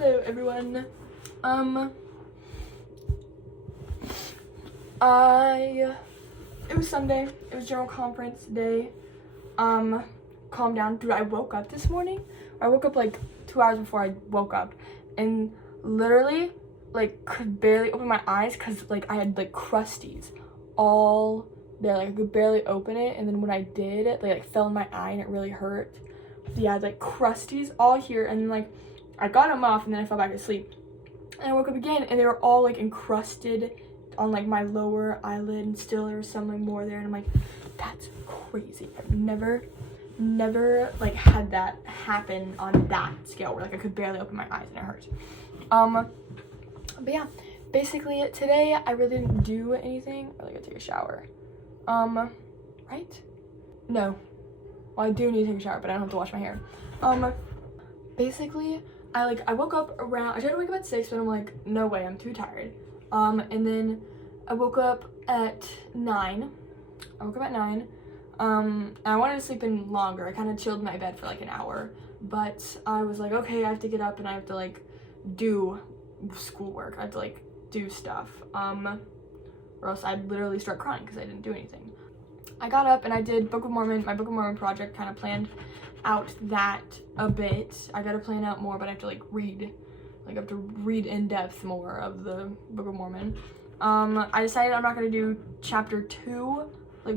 Hello everyone. It was Sunday. It was general conference day. Calm down. Dude, I woke up this morning. I woke up like 2 hours before I woke up and literally like could barely open my eyes because like I had like crusties all there. Like I could barely open it, and then when I did, they like fell in my eye and it really hurt. Yeah, like crusties all here, and then like I got them off and then I fell back asleep. And I woke up again and they were all like encrusted on like my lower eyelid, and still there was some like more there, and I'm like, that's crazy. I've never like had that happen on that scale where like I could barely open my eyes and it hurt. But yeah, basically today I really didn't do anything. I gotta take a shower. Right? No. Well, I do need to take a shower, but I don't have to wash my hair. Basically, I woke up around, I tried to wake up at 6, but I'm like, no way, I'm too tired. And then I woke up at 9. And I wanted to sleep in longer. I kind of chilled in my bed for like an hour, but I was like, okay, I have to get up and I have to like do schoolwork. I have to like do stuff, or else I'd literally start crying because I didn't do anything. I got up and I did Book of Mormon, my Book of Mormon project, kind of planned out that a bit. I gotta plan out more, but I have to like read, in depth more of the Book of Mormon. I decided I'm not gonna do chapter 2, like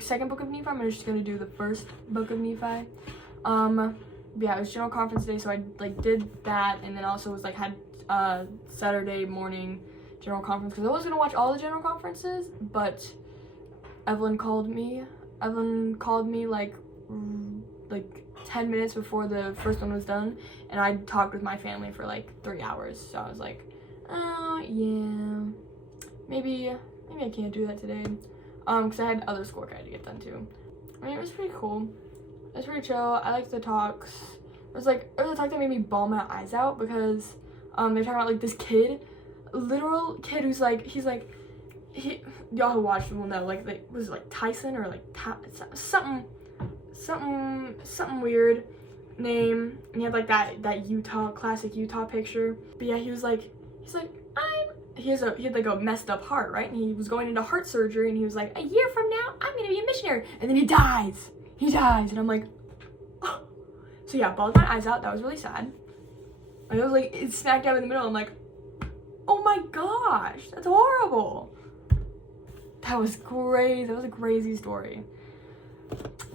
second book of Nephi. I'm just gonna do the first book of Nephi. Yeah, it was general conference day, so I like did that, and then also was like had Saturday morning general conference because I was gonna watch all the general conferences, but Evelyn called me like 10 minutes before the first one was done, and I talked with my family for like 3 hours. So I was like, oh yeah, maybe I can't do that today, because I had other schoolwork I had to get done too. I mean, it was pretty cool. It was pretty chill. I liked the talks. It was a talk that made me bawl my eyes out because they're talking about like this kid, literal kid who's like, y'all who watched it will know, like, was it like Tyson or like something weird name, and he had like that classic Utah picture. But yeah, he had like a messed up heart, right? And he was going into heart surgery, and he was like, a year from now I'm gonna be a missionary, and then he dies, and I'm like, oh. So yeah, bawled my eyes out. That was really sad. Like, I was like, it's smack dab in the middle. I'm like, oh my gosh, that's horrible. That was crazy. That was a crazy story.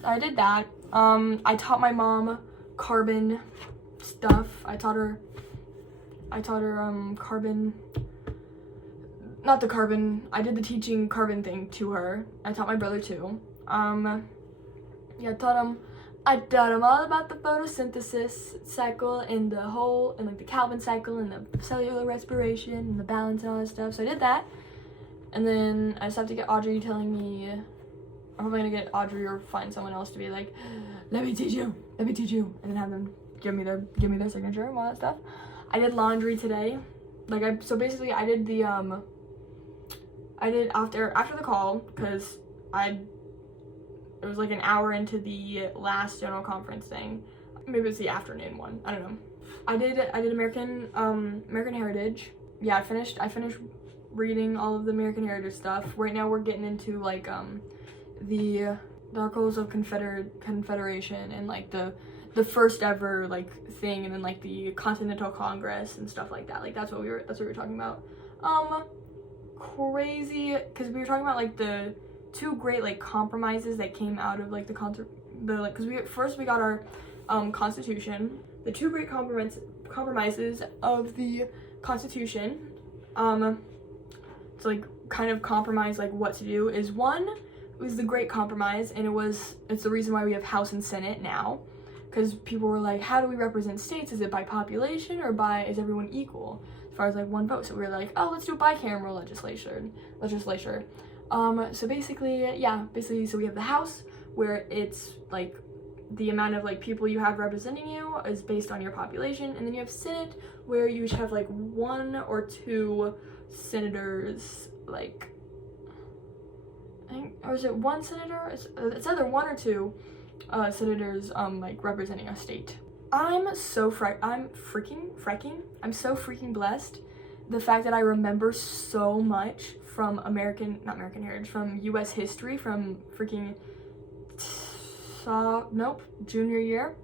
I did that. I taught my mom carbon stuff. I taught her carbon, not the carbon. I did the teaching carbon thing to her. I taught my brother too. Yeah, I taught him all about the photosynthesis cycle and like the Calvin cycle and the cellular respiration and the balance and all that stuff. So I did that. And then I just have to get Audrey telling me, I'm probably gonna get Audrey or find someone else to be like, let me teach you, and then have them give me their signature and all that stuff. I did laundry today. So basically I did the, I did after the call, because it was like an hour into the last general conference thing. Maybe it's the afternoon one, I don't know. I did American Heritage. Yeah, I finished reading all of the American Heritage stuff. Right now we're getting into like the Articles of Confederation and like the first ever like thing, and then like the Continental Congress and stuff like that. Like that's what we were talking about. Crazy, because we were talking about like the two great like compromises that came out of like because we got our Constitution. The two great compromises of the Constitution, to like kind of compromise like what to do, is one was the Great Compromise, and it's the reason why we have House and Senate now, because people were like, how do we represent states? Is it by population or is everyone equal as far as like one vote? So we were like, oh, let's do bicameral legislature. So basically, so we have the House, where it's like the amount of like people you have representing you is based on your population, and then you have Senate, where you should have like 1 or 2 senators, like, or is it 1 senator? It's either 1 or 2 senators like representing a state. I'm so I'm so freaking blessed. The fact that I remember so much from not American Heritage, from US history, from freaking, junior year.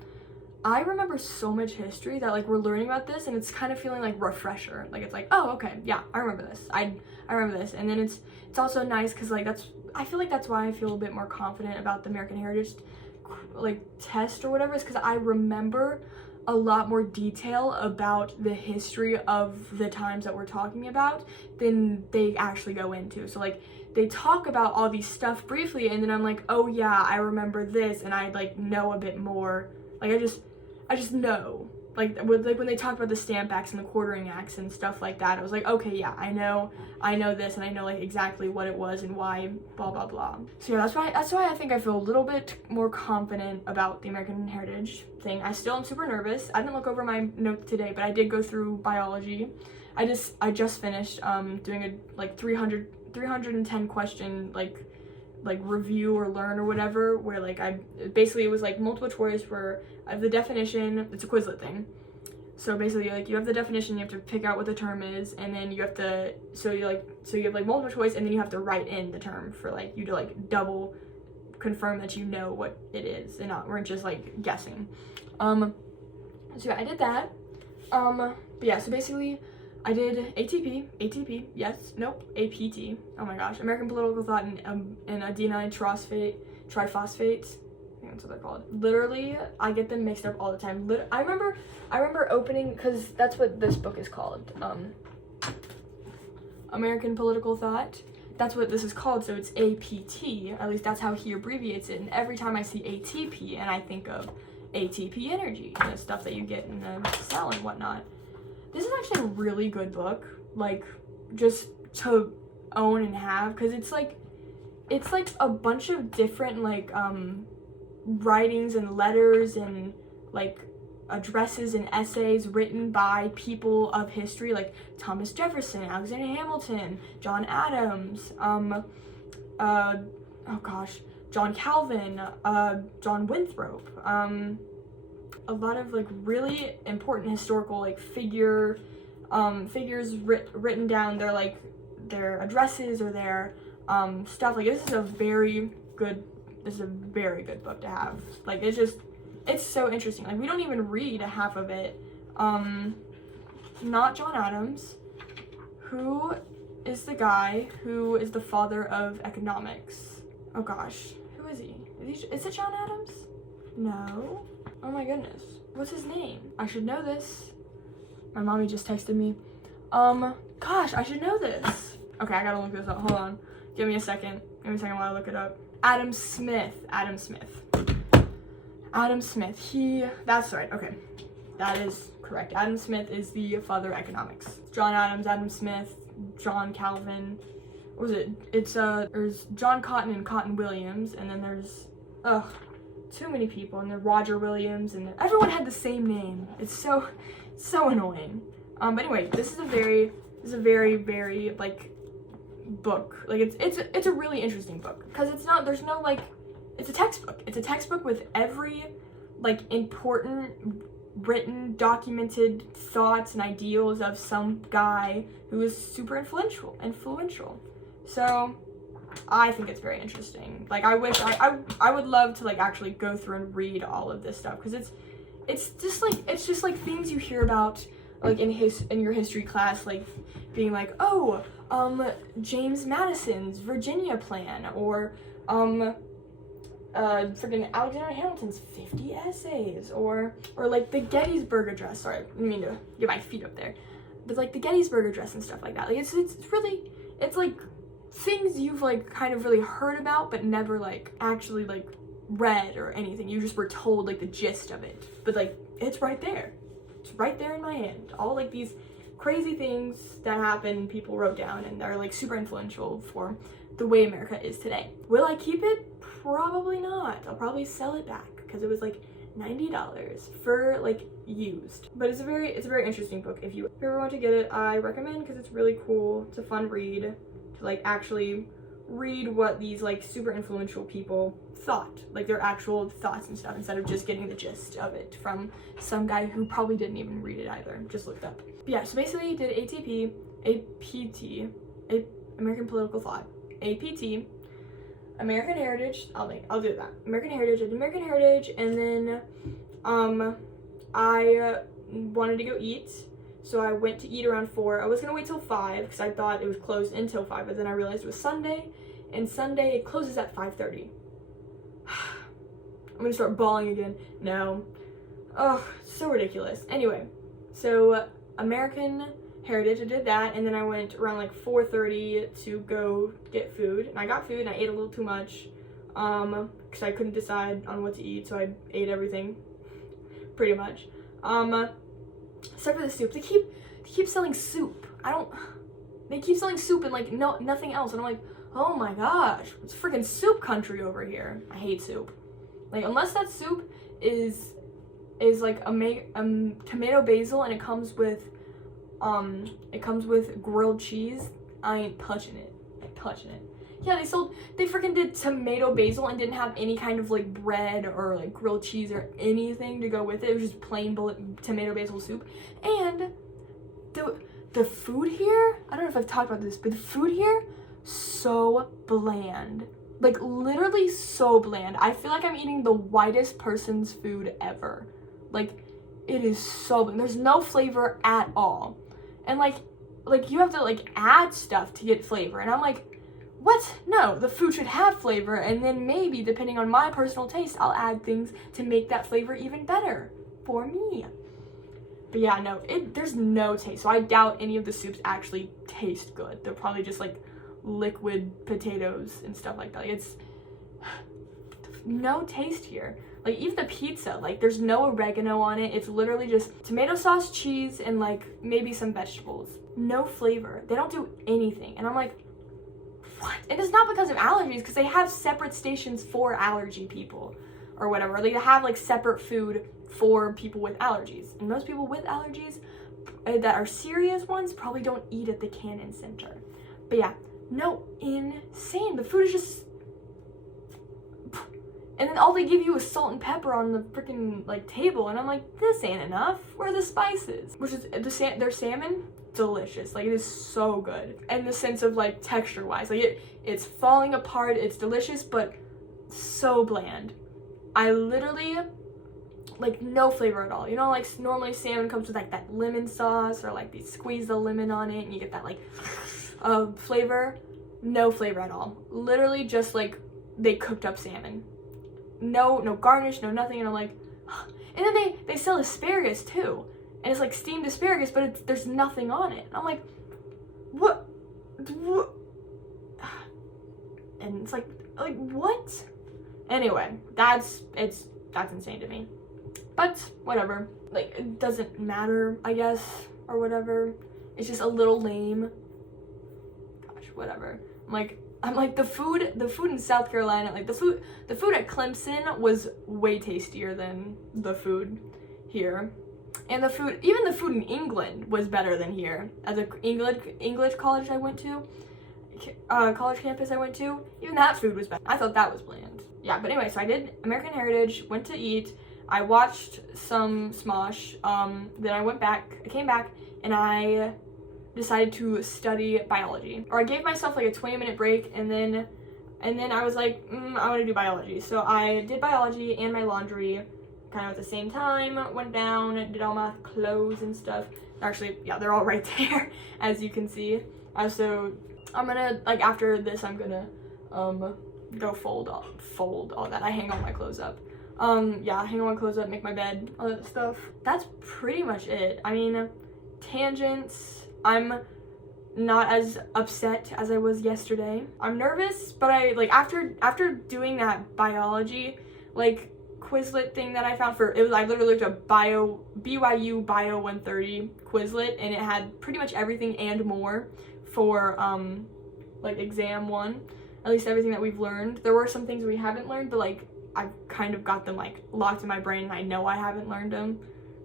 I remember so much history that like we're learning about this, and it's kind of feeling like refresher. Like it's like, oh, okay, yeah, I remember this. I remember this. And then it's also nice because like I feel like that's why I feel a bit more confident about the American Heritage like test or whatever, is because I remember a lot more detail about the history of the times that we're talking about than they actually go into. So like they talk about all these stuff briefly, and then I'm like, oh yeah, I remember this, and I like know a bit more. Like I just know. Like when they talk about the Stamp Acts and the Quartering Acts and stuff like that, I was like, okay, yeah, I know this, and I know like exactly what it was and why, blah blah blah. So yeah, that's why I think I feel a little bit more confident about the American Heritage thing. I still am super nervous. I didn't look over my notes today, but I did go through biology. I just finished doing a like 310 question like review or learn or whatever, where like it was like multiple choice where I have the definition. It's a Quizlet thing. So basically like you have the definition, you have to pick out what the term is, and then you have to so you have like multiple choice, and then you have to write in the term for like you to like double confirm that you know what it is and not we're just like guessing. So yeah, I did that. But yeah, so basically I did ATP, yes, nope, APT, oh my gosh, American Political Thought and adenine triphosphate, I think that's what they're called. Literally, I get them mixed up all the time. I remember opening, because that's what this book is called, American Political Thought. That's what this is called, so it's APT, at least that's how he abbreviates it, and every time I see ATP, and I think of ATP energy, the stuff that you get in the cell and whatnot. This is actually a really good book, like, just to own and have, because it's like a bunch of different, like, writings and letters and, like, addresses and essays written by people of history, like Thomas Jefferson, Alexander Hamilton, John Adams, John Calvin, John Winthrop, a lot of like really important historical like figures written down their addresses or their stuff. Like this is a very good book to have. Like it's so interesting. Like we don't even read half of it. Not John Adams, who is the guy who is the father of economics. Oh gosh, who is he? Is it John Adams? No. Oh my goodness. What's his name? I should know this. My mommy just texted me. Gosh, I should know this. Okay, I gotta look this up. Hold on. Give me a second while I look it up. Adam Smith. That's right, okay. That is correct. Adam Smith is the father of economics. John Adams, Adam Smith, John Calvin. What was it? There's John Cotton and Cotton Williams, and then there's, too many people, and then Roger Williams, and everyone had the same name. It's so annoying. But anyway, this is a very, very, like, book. Like, it's a really interesting book, because it's a textbook. It's a textbook with every, like, important, written, documented thoughts and ideals of some guy who is super influential. So I think it's very interesting. Like, I wish I would love to like actually go through and read all of this stuff, because it's just like things you hear about like in your history class, like being like, oh, James Madison's Virginia plan, or freaking Alexander Hamilton's 50 essays, or like the Gettysburg Address. Sorry, I didn't mean to get my feet up there, but like the Gettysburg Address and stuff like that. Like it's like things you've like kind of really heard about but never like actually like read or anything. You just were told like the gist of it, but like it's right there in my hand. All like these crazy things that happened, people wrote down, and they're like super influential for the way America is today. Will I keep it? Probably not. I'll probably sell it back, because it was like $90 for like used. But it's a very interesting book. If you ever want to get it, I recommend, because it's really cool. It's a fun read to like actually read what these like super influential people thought, like their actual thoughts and stuff, instead of just getting the gist of it from some guy who probably didn't even read it either, just looked up. But yeah, so basically did ATP, American Political Thought, APT, American Heritage. I'll do that. American Heritage. I did American Heritage, and then I wanted to go eat, so I went to eat around 4. I was gonna wait till 5 because I thought it was closed until 5, but then I realized it was Sunday, and Sunday it closes at 5:30. I'm gonna start bawling again. No. Oh, so ridiculous. Anyway, so American Heritage, I did that, and then I went around like 4:30 to go get food, and I got food, and I ate a little too much, because I couldn't decide on what to eat, so I ate everything, pretty much, except for the soup. They keep selling soup. They keep selling soup and like nothing else, and I'm like, oh my gosh, it's freaking soup country over here. I hate soup. Like, unless that soup is like a tomato basil and it comes with grilled cheese, I ain't touching it. Yeah, they freaking did tomato basil and didn't have any kind of like bread or like grilled cheese or anything to go with it. It was just plain tomato basil soup. And the food here, I don't know if I've talked about this, but the food here, so bland. Like, literally so bland. I feel like I'm eating the whitest person's food ever. Like, it is so bland. There's no flavor at all. And like you have to like add stuff to get flavor, and I'm like, what? No, the food should have flavor, and then maybe, depending on my personal taste, I'll add things to make that flavor even better for me. But yeah, no, there's no taste, so I doubt any of the soups actually taste good. They're probably just like liquid potatoes and stuff like that. Like, it's no taste here. Like, even the pizza, like, there's no oregano on it. It's literally just tomato sauce, cheese, and like maybe some vegetables. No flavor. They don't do anything. And I'm like, what? And it's not because of allergies, because they have separate stations for allergy people or whatever. Like, they have like separate food for people with allergies. And most people with allergies that are serious ones probably don't eat at the Cannon Center. But yeah, no, insane. The food is just, and then all they give you is salt and pepper on the freaking like table, and I'm like, this ain't enough. Where are the spices? Which is their salmon, delicious. Like, it is so good. And the sense of like texture wise, like it's falling apart. It's delicious, but so bland. I literally, like, no flavor at all. You know, like normally salmon comes with like that lemon sauce, or like they squeeze the lemon on it and you get that like flavor. No flavor at all. Literally just like they cooked up salmon. No garnish, no nothing. And I'm like, and then they sell asparagus too, and it's like steamed asparagus, but there's nothing on it. And I'm like, what? And it's like what? Anyway, that's insane to me. But whatever. Like, it doesn't matter, I guess, or whatever. It's just a little lame. Gosh, whatever. I'm like the food in South Carolina, like the food at Clemson was way tastier than the food here. And even the food in England was better than here. As a English college I went to, college campus I went to, even that food was better. I thought that was bland. Yeah, but anyway, so I did American Heritage, went to eat, I watched some Smosh, then I came back, and I decided to study biology. Or I gave myself like a 20-minute break, and then I was like, I want to do biology. So I did biology and my laundry kind of at the same time, went down, did all my clothes and stuff. Actually, yeah, they're all right there, as you can see. So I'm gonna, like, after this, I'm gonna go fold all that. I hang all my clothes up. Yeah, hang all my clothes up, make my bed, all that stuff. That's pretty much it. I mean, tangents. I'm not as upset as I was yesterday. I'm nervous, but I, like, after doing that biology, like, Quizlet thing that I found I literally looked up BYU Bio 130 Quizlet, and it had pretty much everything and more for, like, exam 1. At least everything that we've learned. There were some things we haven't learned, but, like, I've kind of got them, like, locked in my brain, and I know I haven't learned them.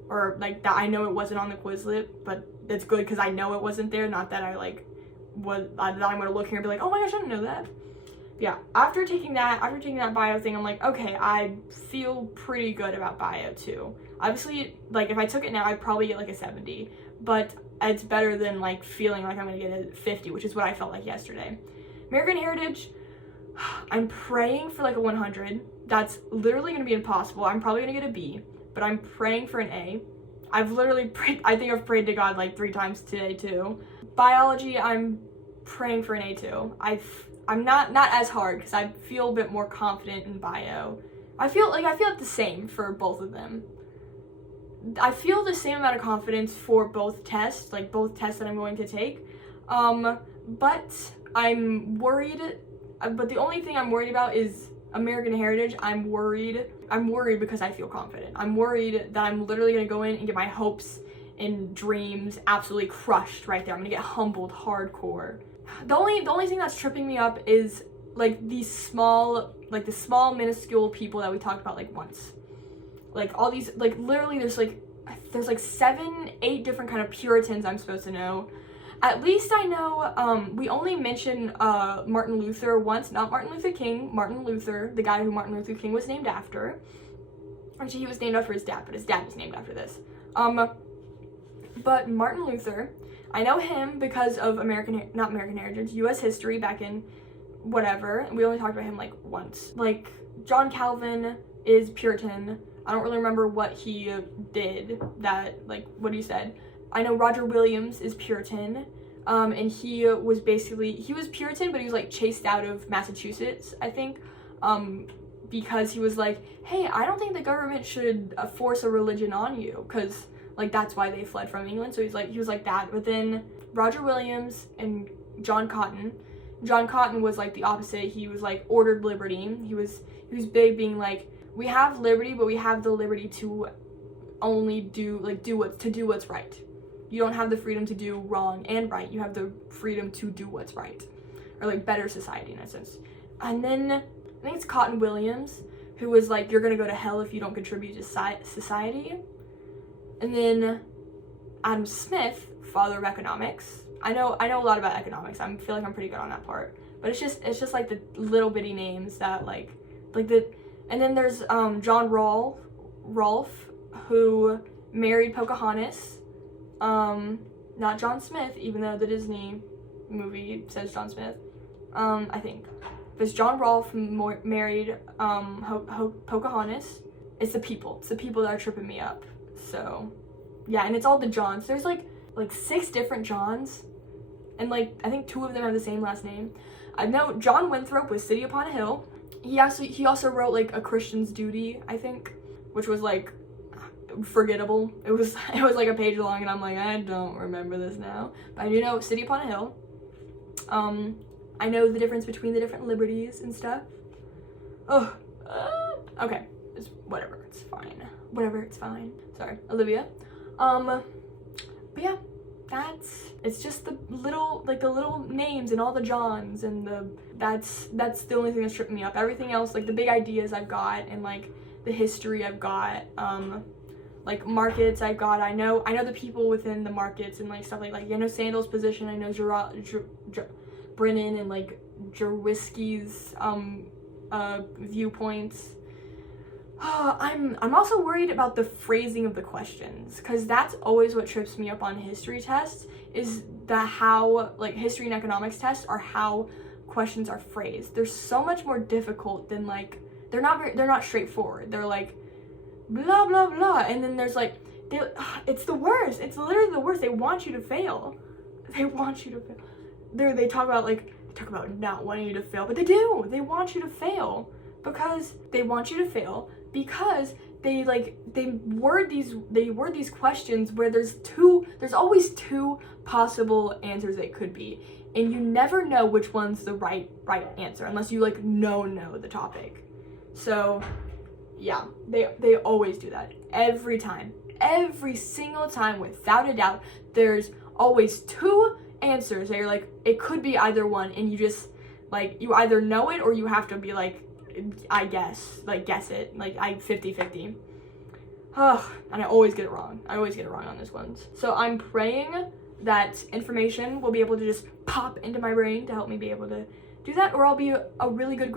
Or, like, that I know it wasn't on the Quizlet, but it's good because I know it wasn't there, not that I, like, that I'm going to look here and be like, oh my gosh, I didn't know that. yeah, after taking that bio thing, I'm like, okay, I feel pretty good about bio too. Obviously, like if I took it now, I'd probably get like a 70, but it's better than like feeling like I'm gonna get a 50, which is what I felt like yesterday. American Heritage, I'm praying for like a 100. That's literally gonna be impossible. I'm probably gonna get a B, but I'm praying for an A. I've literally prayed, I think I've prayed to God like 3 times today too. Biology, I'm praying for an A too. I'm not as hard because I feel a bit more confident in bio. I feel the same for both of them. I feel the same amount of confidence for both tests, like both tests that I'm going to take. But I'm worried. But the only thing I'm worried about is American Heritage. I'm worried because I feel confident. I'm worried that I'm literally gonna go in and get my hopes and dreams absolutely crushed right there. I'm gonna get humbled hardcore. The only thing that's tripping me up is like the small minuscule people that we talked about like once. Like all these, like literally there's like 7-8 different kind of Puritans I'm supposed to know. At least I know, we only mentioned Martin Luther once, not Martin Luther King, Martin Luther, the guy who Martin Luther King was named after. Actually, he was named after his dad, but his dad was named after this. But Martin Luther, I know him because of not American Heritage, U.S. history back in whatever, and we only talked about him like once. Like, John Calvin is Puritan. I don't really remember what he did what he said. I know Roger Williams is Puritan, and he was Puritan, but he was like chased out of Massachusetts, I think, because he was like, hey, I don't think the government should force a religion on you, because like that's why they fled from England. So he was like that. But then Roger Williams and John Cotton was like the opposite. He was like ordered liberty. He was big, being like, we have liberty, but we have the liberty to only do what's right. You don't have the freedom to do wrong and right. You have the freedom to do what's right, or like better society in a sense. And then I think it's Cotton Williams, who was like, you're gonna go to hell if you don't contribute to society. And then Adam Smith, father of economics. I know a lot about economics. I feel like I'm pretty good on that part. But it's just like the little bitty names that like the. And then there's John Rolfe, who married Pocahontas. Not John Smith, even though the Disney movie says John Smith. I think. But it's John Rolfe married Pocahontas. It's the people that are tripping me up. So, yeah, and it's all the Johns. There's like 6 different Johns, and like I think 2 of them have the same last name. I know John Winthrop was City Upon a Hill. He also wrote like A Christian's Duty, I think, which was like forgettable. It was like a page long, and I'm like, I don't remember this now. But I do know City Upon a Hill. I know the difference between the different liberties and stuff. Oh, okay. It's whatever. It's fine. Whatever. It's fine. Sorry, Olivia. But yeah, it's just the little names and all the Johns, and that's the only thing that's tripping me up. Everything else, like the big ideas I've got, and like the history I've got, like markets I've got. I know the people within the markets and like stuff like I know Sandal's position. I know Brennan and like Jaworski's viewpoints. I'm also worried about the phrasing of the questions, because that's always what trips me up on history tests, is how like history and economics tests are how questions are phrased. They're so much more difficult than like they're not straightforward. They're like blah blah blah, and then there's like it's the worst. It's literally the worst. They want you to fail. They talk about not wanting you to fail, but they do. They want you to fail because they word these questions where there's always 2 possible answers it could be, and you never know which one's the right answer unless you like know the topic. So yeah, they always do that every single time, without a doubt. There's always 2 answers that you're like, it could be either one, and you just like, you either know it or you have to be like, I guess it, like I 50-50. And I always get it wrong on this one. So I'm praying that information will be able to just pop into my brain to help me be able to Do that, or I'll be a really good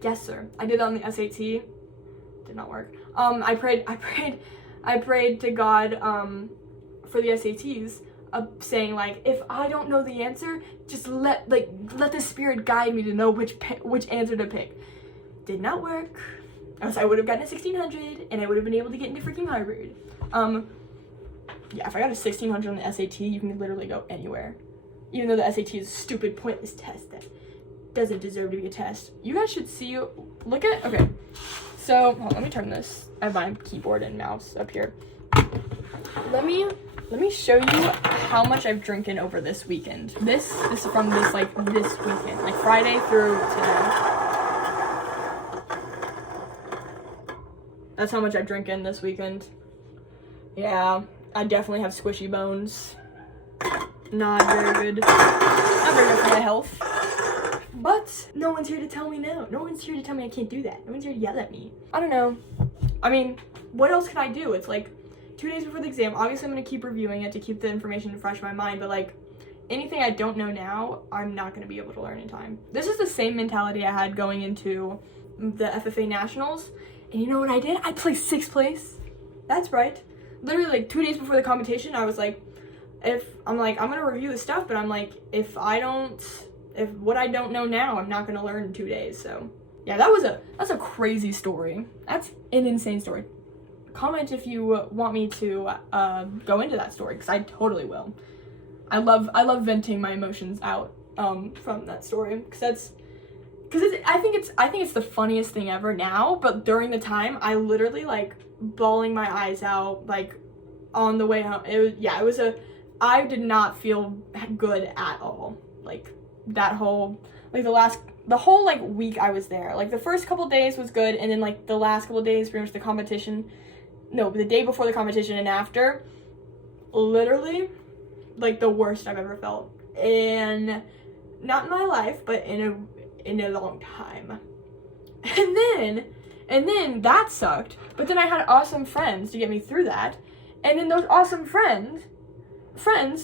guesser. I did it on the SAT. Did not work. I prayed to God for the SATs, saying like, if I don't know the answer, just let the Spirit guide me to know which answer to pick. Did not work. Else I would have gotten a 1600, and I would have been able to get into freaking Harvard. Yeah, if I got a 1600 on the SAT, you can literally go anywhere. Even though the SAT is a stupid, pointless test that doesn't deserve to be a test. You guys should see, okay. So, let me turn this. I have my keyboard and mouse up here. Let me show you how much I've drinking over this weekend. This is from this weekend, like Friday through today. That's how much I've drinking this weekend. Yeah, I definitely have squishy bones. Not very good. Not very good for my health. But no one's here to tell me no. No one's here to tell me I can't do that. No one's here to yell at me. I don't know. I mean, what else can I do? It's like 2 days before the exam. Obviously, I'm going to keep reviewing it to keep the information fresh in my mind. But like, anything I don't know now, I'm not going to be able to learn in time. This is the same mentality I had going into the FFA Nationals. And you know what I did? I placed 6th place. That's right. Literally like 2 days before the competition, I was like, I'm gonna review the stuff, but I'm like, if what I don't know now, I'm not gonna learn in 2 days. So yeah, that's a crazy story. That's an insane story. Comment if you want me to go into that story, because I totally will. I love venting my emotions out from that story, because I think it's the funniest thing ever now, but during the time I literally like bawling my eyes out like on the way home. I did not feel good at all. Like that whole the whole like week I was there. Like the first couple days was good, and then like the last couple days, pretty much the day before the competition and after, literally like the worst I've ever felt. And not in my life, but in a long time. And then that sucked. But then I had awesome friends to get me through that. And then those awesome friends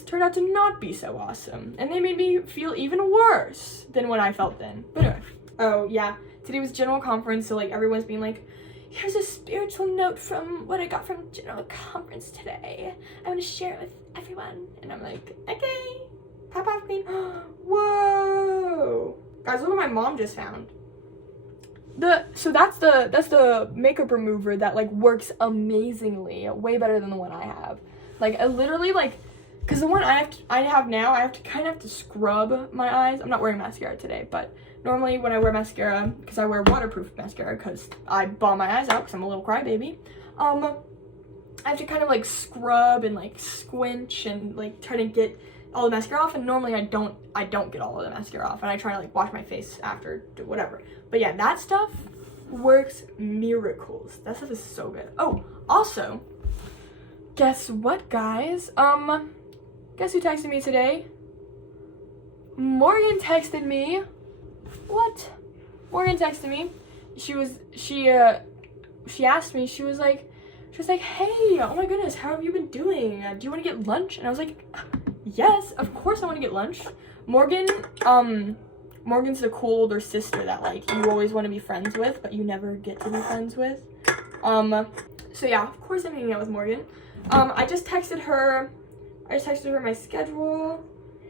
turned out to not be so awesome. And they made me feel even worse than what I felt then. But anyway. Oh, yeah. Today was general conference, so like everyone's being like, here's a spiritual note from what I got from general conference today. I'm gonna share it with everyone. And I'm like, okay. Pop off queen. Whoa. Guys, look what my mom just found. So that's the makeup remover that like works amazingly, way better than the one I have. Like I literally like, cause the one I have now, I kind of have to scrub my eyes. I'm not wearing mascara today, but normally when I wear mascara, cause I wear waterproof mascara, cause I bawl my eyes out, cause I'm a little crybaby. I have to kind of like scrub and like squinch and like try to get all the mascara off, and normally I don't get all of the mascara off, and I try to like wash my face after, whatever. But yeah, that stuff works miracles. That stuff is so good. Oh, also, guess what, guys? Guess who texted me today? Morgan texted me. What? Morgan texted me. She asked me, she was like, hey, oh my goodness, how have you been doing? Do you want to get lunch? And I was like, yes, of course I want to get lunch. Morgan's the cool older sister that like you always want to be friends with, but you never get to be friends with. So yeah, of course I'm hanging out with Morgan. I just texted her my schedule,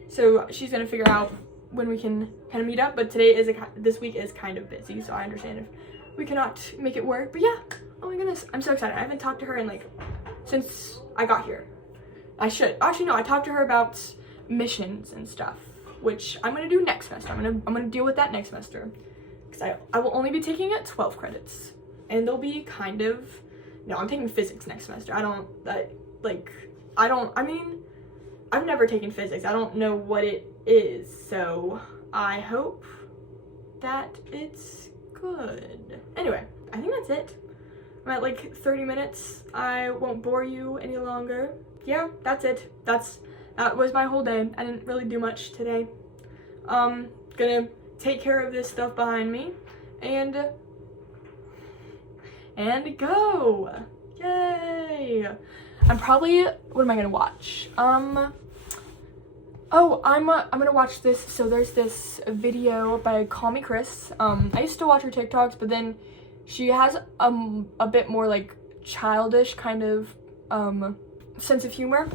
so she's gonna figure out when we can kind of meet up. But this week is kind of busy, so I understand if we cannot make it work. But yeah, oh my goodness, I'm so excited. I haven't talked to her in since I got here. I should. Actually, no, I talked to her about missions and stuff, which I'm gonna do next semester. I'm gonna deal with that next semester, because I will only be taking it 12 credits, and they'll be I'm taking physics next semester. I've never taken physics. I don't know what it is, so I hope that it's good. Anyway, I think that's it. I'm at like 30 minutes. I won't bore you any longer. Yeah, that's it. That was my whole day. I didn't really do much today. Gonna take care of this stuff behind me and go. Yay! What am I gonna watch? Oh, I'm gonna watch this. So there's this video by Call Me Chris. I used to watch her TikToks, but then she has a bit more like childish kind of sense of humor,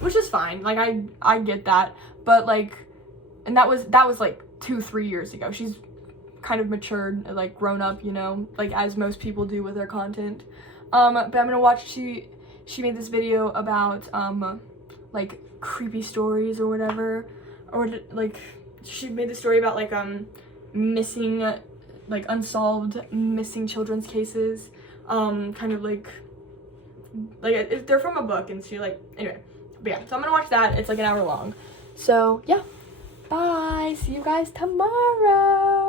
which is fine. Like I get that, but like, and that was like 2-3 years ago. She's kind of matured, like grown up, you know, like as most people do with their content. But I'm gonna watch. She made this video about like creepy stories or whatever, or like she made the story about like missing, like unsolved missing children's cases, kind of like they're from a book, and she like, anyway, but yeah, so I'm gonna watch that. It's like an hour long, so yeah, bye, see you guys tomorrow.